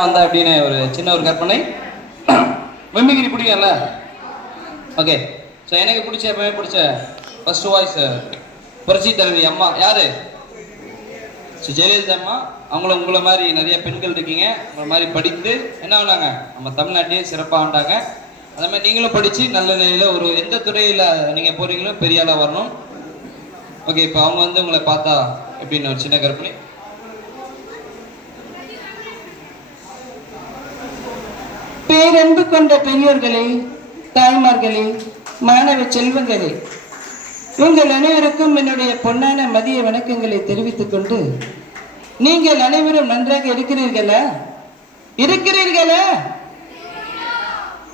வந்தா அப்படின்னு ஒரு சின்ன ஒரு கற்பனை. மிமிகிரி பிடிக்கும்ல? ஓகே. ஸோ எனக்கு எப்பவுமே பிடிச்ச ஃபர்ஸ்ட் வாய்ஸ் புரட்சி தலைவி அம்மா யாரு? ஸோ ஜெயலலிதா அம்மா. உங்களை மாதிரி நிறைய பெண்கள் இருக்கீங்க. உங்களை மாதிரி படித்து என்ன ஆனாங்க, நம்ம தமிழ்நாட்டையே சிறப்பாக ஆண்டாங்க. அதே மாதிரி நீங்களும் படித்து நல்ல நிலையில் ஒரு எந்த துறையில் நீங்கள் போகிறீங்களோ பெரிய ஆளாக வரணும். ஓகே. இப்போ அவங்க உங்களை பார்த்தா எப்படின்னு ஒரு சின்ன கற்பனை. பேரன்பு கொண்ட பெரியோர்களே, தாய்மார்களே, மாணவ செல்வங்களே, உங்கள் அனைவருக்கும் என்னுடைய பொன்னான மதிய வணக்கங்களை தெரிவித்துக் கொண்டு, நீங்கள் அனைவரும் நன்றாக இருக்கிறீர்களா?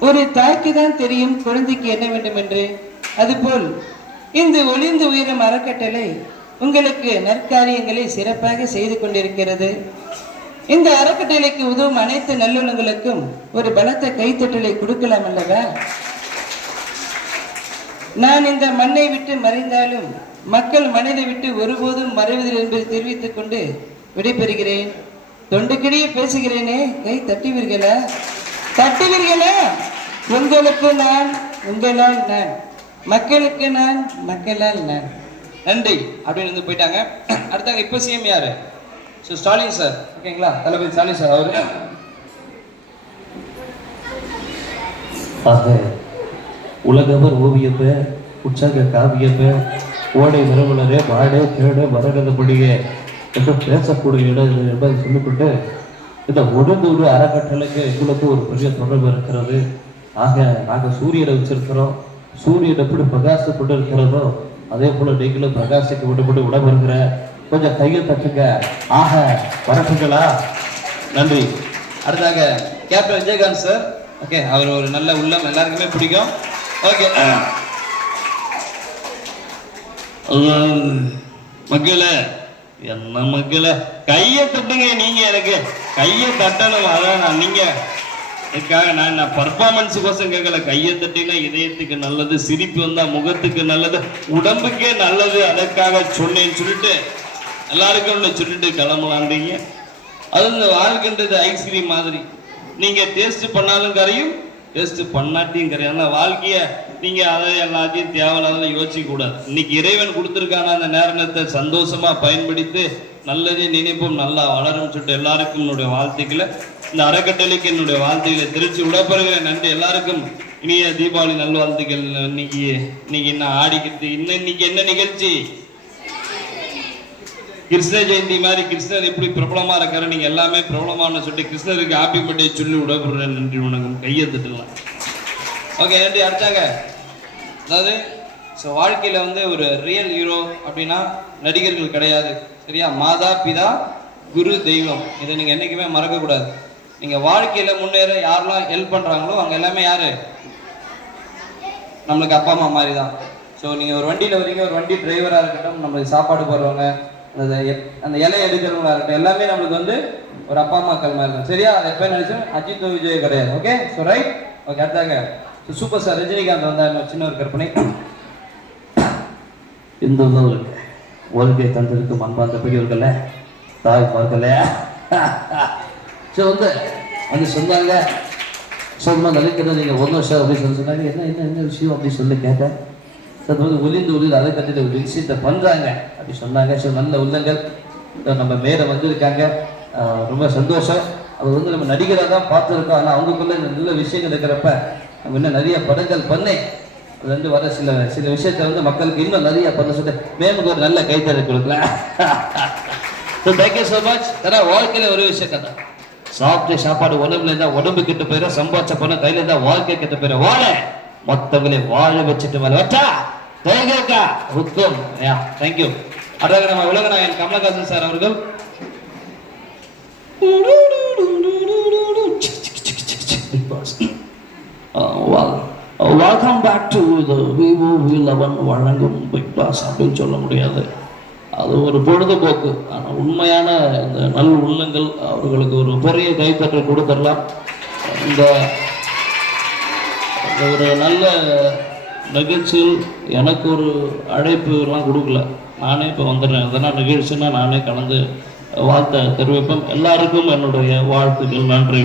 ஒரு தாய்க்கு தான் தெரியும் குழந்தைக்கு என்ன வேண்டும் என்று. அதுபோல் இந்த ஒளிந்து உயரும் அறக்கட்டளை உங்களுக்கு நற்காரியங்களை சிறப்பாக செய்து கொண்டிருக்கிறது. இந்த அறக்கட்டளைக்கு உதவும் அனைத்து நல்லுள்ளங்களுக்கும் ஒரு பலத்த கைத்தட்டலை கொடுக்கலாம் அல்லவா? நான் இந்த மண்ணை விட்டு மறைந்தாலும் மக்கள் மனதை விட்டு ஒருபோதும் மறைவதில்லை என்பதை தெரிவித்துக் கொண்டு விடைபெறுகிறேன். தொண்டுக்கிடையே பேசுகிறேனே, கை தட்டுவீர்களா? உங்களுக்கு நான், உங்களால் நான், மக்களுக்கு நான், மக்களால் நான். நன்றி அப்படின்னு போயிட்டாங்க. அடுத்தாங்க இப்போ சிஎம் யாரு? So Stalin sir. ஓகேங்களா? தளபதி ஸ்டாலின் சார். அவரு உலகவர் ஓவியப்ப, உற்சாக காவியப்ப, ஓடை மரமலரே, வாடே தேட மரகதப்படியே என்று பேசக்கூடிய இடம் என்பதை சொல்லிக்கொண்டு, இந்த உடந்தூர் அறக்கட்டளைக்கு எங்களுக்கு ஒரு பெரிய தொடர்பு இருக்கிறது. ஆக நாங்கள் சூரியனை வச்சிருக்கிறோம். சூரியன் எப்படி பிரகாசப்பட்டு இருக்கிறதோ அதே போல நீங்களும் பிரகாசிக்க விடப்பட்டு உடம்புங்கிற கொஞ்சம் கையை தட்டுங்க. ஆக வரட்டுங்களா? நன்றி. அடுத்தாக கேப்டன் விஜயகாந்த் சார். ஓகே. அவர் ஒரு நல்ல உள்ளம், எல்லாருக்குமே பிடிக்கும். ஓகே. மக்களே, என்ன மக்களே, கையை தட்டுங்க. நீங்க எனக்கு கையை தட்டணும். அதான் நீங்க இதுக்காக நான் பர்ஃபார்மன்ஸுக்கோசம் கேட்கல. கையை தட்டினா இதயத்துக்கு நல்லது, சிரிப்பு வந்தா முகத்துக்கு நல்லது, உடம்புக்கே நல்லது. அதற்காக சொன்னேன்னு சொல்லிட்டு எல்லாருக்கும் ஒன்று சொல்லிட்டு கிளம்பலான்றீங்க. அது இந்த வாழ்க்கைன்றது ஐஸ்கிரீம் மாதிரி. நீங்க டேஸ்ட் பண்ணாலும் கரையும், டேஸ்ட் பண்ணாட்டியும் கரையும். ஆனால் வாழ்க்கையை நீங்க அதை எல்லாத்தையும் தேவையில்லாத யோசிக்க கூடாது. இன்னைக்கு இறைவன் கொடுத்துருக்கான அந்த நேரத்தை சந்தோஷமா பயன்படுத்தி நல்லதே நினைப்போம், நல்லா வளரும் சொல்லிட்டு எல்லாருக்கும் என்னுடைய வாழ்த்துக்களை, இந்த அறக்கட்டளைக்கு என்னுடைய வாழ்த்துக்களை திருச்சி விடப்படுகிறேன். நன்றி. எல்லாருக்கும் இனிய தீபாவளி நல்வாழ்த்துக்கள். இன்னைக்கு என்ன ஆடிக்கிட்டு இன்னைக்கு என்ன நிகழ்ச்சி? கிருஷ்ண ஜெயந்தி மாதிரி கிருஷ்ணர் எப்படி பிரபலமா இருக்காரு, நீங்க எல்லாமே பிரபலமான சொல்லிட்டு கிருஷ்ணருக்கு ஹாப்பி பர்த்டே சொல்லி விடப்படுறேன். நன்றி, வணக்கம். கையை தட்டலாம். ஓகே. நன்றி. அடுத்தாக அதாவது ஸோ வாழ்க்கையில் ஒரு ரியல் ஹீரோ அப்படின்னா நடிகர்கள் கிடையாது, சரியா? மாதா, பிதா, குரு, தெய்வம். இதை நீங்கள் என்றைக்குமே மறக்கக்கூடாது. நீங்கள் வாழ்க்கையில் முன்னேற யாரெல்லாம் ஹெல்ப் பண்ணுறாங்களோ அவங்க எல்லாமே யார்? நம்மளுக்கு அப்பா அம்மா மாதிரி தான். ஸோ நீங்கள் ஒரு வண்டியில் வரீங்க, ஒரு வண்டி டிரைவராக இருக்கட்டும், நம்மளுக்கு சாப்பாடு போடுறவங்க, அந்த இலையை எடுக்கிறவங்களா இருக்கட்டும், எல்லாமே நம்மளுக்கு ஒரு அப்பா அம்மாக்கள் மாதிரி தான், சரியா? அதை எப்போ நினைச்சோம், அஜித் விஜய் கிடையாது. ஓகே. So right. ஓகே. அடுத்தாங்க சூப்பர் ஸ்டார் ரஜினிகாந்த் வந்தார். சின்ன ஒரு கற்பனை. இந்த வருகை தந்திருக்கும் அன்பார்ந்த பெரியவர்கள, தாய்மார்கள, சொன்னாங்க சொன்னா நினைக்கிறது நீங்கள் ஒரு வருஷம் அப்படின்னு சொன்னாங்க. என்ன விஷயம் அப்படின்னு சொல்லி கேட்டேன். ஒளிந்து அதை கட்டிட்டு ஒரு விஷயத்தை பண்ணுறாங்க அப்படி சொன்னாங்க. ஸோ நல்ல உள்ளங்கள் நம்ம மேலே வந்திருக்காங்க. ரொம்ப சந்தோஷம். அவர் நம்ம நடிகராக தான் பார்த்துருக்கோம். ஆனால் அவங்களுக்குள்ள நல்ல விஷயங்கள் இருக்கிறப்ப நம்ம இன்னும் நிறைய படங்கள் பண்ணேன். அது வர சில விஷயத்த மக்களுக்கு இன்னும் நிறைய பண்ண சொல்லி மேமுக்கு ஒரு நல்ல கைத்தறி கொடுக்கலாம். So thank you so much. ஏன்னா வாழ்க்கையில் ஒரு விஷயம் கதை, சாப்பிட்டு சாப்பாடு உடம்புல இருந்தால் உடம்பு கிட்ட போயிடும், சம்பாதிச்ச பண்ண கையில் இருந்தால் வாழ்க்கை கிட்ட போயிடும். வாழ மொத்தங்களே வாழ வச்சுட்டு மேலே வச்சா தேங்கக்கா உத்தம். தேங்க்யூ. அதாக நம்ம உலகநாயகன் கமலஹாசன் சார் அவர்கள். Welcome back to Vivo V11 வழங்கும் பிக் பாஸ் அப்படின்னு சொல்ல முடியாது, அது ஒரு பொழுதுபோக்கு. ஆனால் உண்மையான இந்த நல் உள்ளங்கள் அவர்களுக்கு ஒரு பெரிய கைத்தட்டல் கொடுத்துடலாம். இந்த ஒரு நல்ல நிகழ்ச்சியில் எனக்கு ஒரு அழைப்பு எல்லாம் கொடுக்கல, நானே இப்போ வந்துடுறேன். அதனால் நிகழ்ச்சின்னா நானே கலந்து வாழ்த்தை தெரிவிப்பேன். எல்லாருக்கும் என்னுடைய வாழ்த்துக்கள், நன்றி.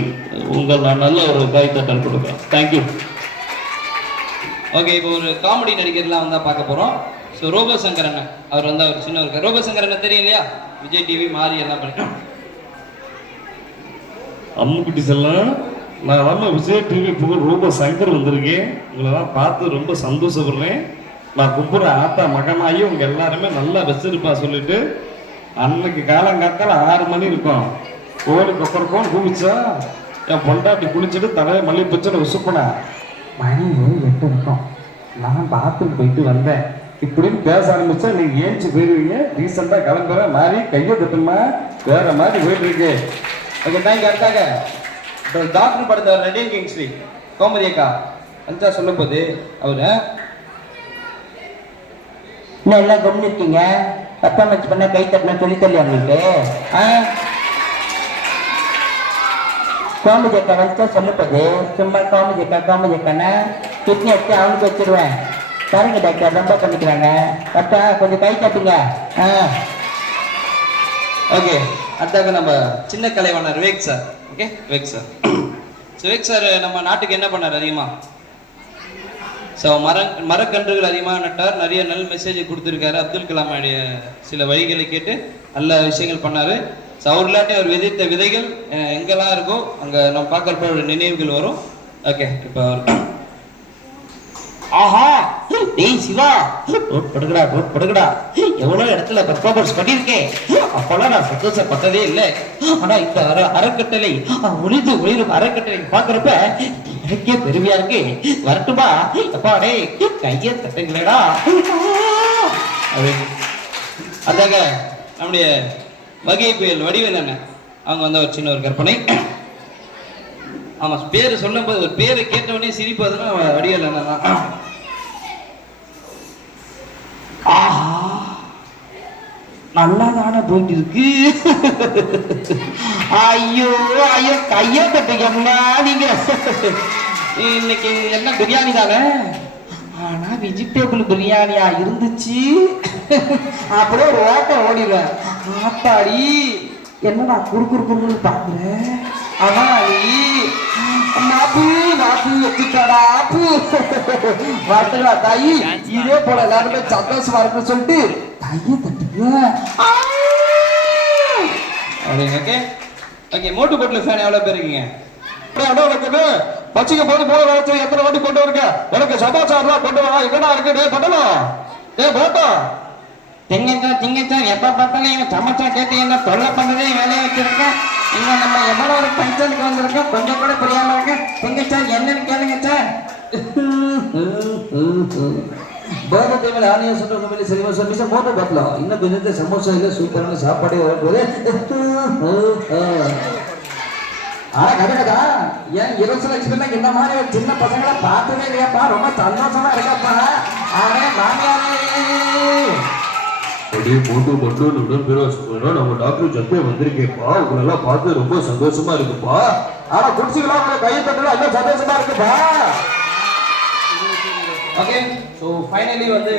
நான் நல்ல ஒரு கைத்தட்டல் கொடுப்பேன். தேங்க்யூ. ஓகே, இப்போ ஒரு காமெடி நடிகர்லாம் வந்தால் பார்க்க போகிறோம். ஸோ ரோபோ சங்கர் அண்ணன் அவர் வந்து அவர் சின்ன இருக்கார். ரோபோ சங்கர் அண்ணன் தெரியும் இல்லையா? விஜய் டிவி மாறி எல்லாம் பண்ணி அம்முக்குட்டி செல்லாம், நான் நம்ம விஜய் டிவி புகழ் ரூபா சங்கர் வந்திருக்கேன். உங்களெல்லாம் பார்த்து ரொம்ப சந்தோஷப்படுறேன். நான் கும்புற ஆத்தா மகனாகி உங்க எல்லாருமே நல்லா வச்சிருப்பா சொல்லிட்டு அன்னைக்கு காலங்காத்தால 6 மணி இருக்கும். கோழி கொக்கரக்கோன்னு கூப்பிச்சா என் பொண்டாட்டி குளிச்சுட்டு தலையை மல்லி பிச்சுன்னு உசுப்பினா மணி 8 இருக்கும். நான் பாத்ரூம் போயிட்டு வந்தேன். இப்படின்னு பேச ஆரம்பிச்சா நீங்க ஏஞ்சி போயிடுவீங்க. ரீசெண்டா கிளம்புற மாதிரி கையை தட்டுமா வேற மாதிரி போயிட்டு இருக்கு. Okay, thank you. அடுத்தாக டாக்டர் படத்தவர் ரெடியன் கிங்ஸ்லி கோமதி அக்கா வந்து சொல்லும் போது அவரு என்ன எல்லாம் கவனிருக்கீங்க? 10ஆம் வச்சு பண்ண கை தட்டினா சொல்லி தரலையா உங்களுக்கு? கோமஜக்கா வந்து சொல்லுப்பது சும்மா கோமஜக்கானா கிட்னி எடுத்து அவனுக்கு வச்சிருவேன். பாருங்க டாக்டர், ரொம்ப பண்ணிக்கிறாங்க. பட்டா கொஞ்சம் கை தட்டுங்க. ஓகே, அடுத்தாக நம்ம சின்ன Kalaivanar Vivek sir. Okay, Vivek sir. So Vivek sir நம்ம நாட்டுக்கு என்ன பண்ணார் அதிகமாக? ஸோ மரக்கன்றுகள் அதிகமாக நட்டார். நிறைய நல்ல மெசேஜ் கொடுத்துருக்காரு. அப்துல் கலாமுடைய சில வழிகளை கேட்டு நல்ல விஷயங்கள் பண்ணார். ஸோ அவர் இல்லாட்டி அவர் விதைத்த விதைகள் எங்கெல்லாம் இருக்கோ அங்கே நம்ம பார்க்குறப்ப அவருடைய நினைவுகள் வரும். ஓகே, இப்போ அவர் ஆஹா, டேய் சிவா, படுகடா எவ்வளோ இடத்துல பெர்ஃபார்மன்ஸ் பண்ணியிருக்கேன். அப்போல்லாம் நான் சந்தோஷப்பட்டதே இல்லை. ஆனா இந்த அறக்கட்டளை ஒளிரும் அறக்கட்டளை பார்க்குறப்ப எனக்கே பெருமையா இருக்கு. வரட்டுமா? அப்பா டே கையை தட்டுங்களேடா. அதாக நம்முடைய வகை புயல் வடிவேல் அண்ணன் அவங்க வந்து ஒரு சின்ன ஒரு கற்பனை. ஆமாம், பேர் சொல்லும் போது ஒரு பேரை கேட்டவொடனே சிரிப்பதுன்னா வடிவேல் அண்ணன் தான். ஆஹா, நல்லா தானே போயிட்டு இருக்கு. ஐயோ கையை தட்டுங்கம்மா நீங்க. இன்னைக்கு என்ன பிரியாணி தானே? ஆனா வெஜிடபிள் பிரியாணியா இருந்துச்சு. அப்படியே ஒரு ஓட்டம் ஓடிடுவேன். ஆத்தாடி என்னடா குறுக்குறு பாக்குறேன். ஆனா நீ மாப்பு வச்சுட்டாடா. வரட்டுங்களா தாயி? இதே போல எல்லாருமே சந்தோஷமா இருக்குன்னு சொல்லிட்டு கையை தட்டுங்க. ஓகே ஓகே, மோட்டு போட்டில் ஃபேன் எவ்வளோ பேர் இருக்கீங்க? பச்சிக்க போது போல வளர்த்து எத்தனை வாட்டி கொண்டு வருங்க. எனக்கு சமாச்சாரம் கொண்டு வா. என்னடா இருக்கு பண்ணலாம்? போட்டோம் திங்கச்சான் எப்ப பார்த்தாலும் இவன் சமைச்சா கேட்டு என்ன தொல்லை பண்ணதே வேலையை வச்சிருக்கேன். இங்க நம்ம எவ்வளவு ஒரு பஞ்சனுக்கு வந்திருக்கோம், கொஞ்சம் கூட புரியாம இருக்க. திங்கச்சான் என்னன்னு கேளுங்க சார். பாரதேவன் ஆணையம் சொல்ற மாதிரி சரிமா சர்வீஸ் மோட்டோ பார்க்கலாம். இன்னும் கொஞ்சம் சமோசா இல்லை சூப்பரான சாப்பாடே வரப்போது. ஆனா கதகதா ஏன் 20 லட்சம் இந்த மாதிரி ஒரு சின்ன பசங்களை பார்த்ததே இல்லையாப்பா. ரொம்ப சந்தோஷமா இருக்காப்பா. ஆனா மாமியாரே நம்ம டாக்டர் ஜப்பே வந்திருக்கேப்பா. உங்களெல்லாம் பார்த்து ரொம்ப சந்தோஷமா இருக்குப்பா. ஆனா குடிச்சுக்கலாம் கையை தட்டலாம் இன்னும் சந்தோஷமா இருக்குப்பா. ஓகே, ஸோ ஃபைனலி வந்து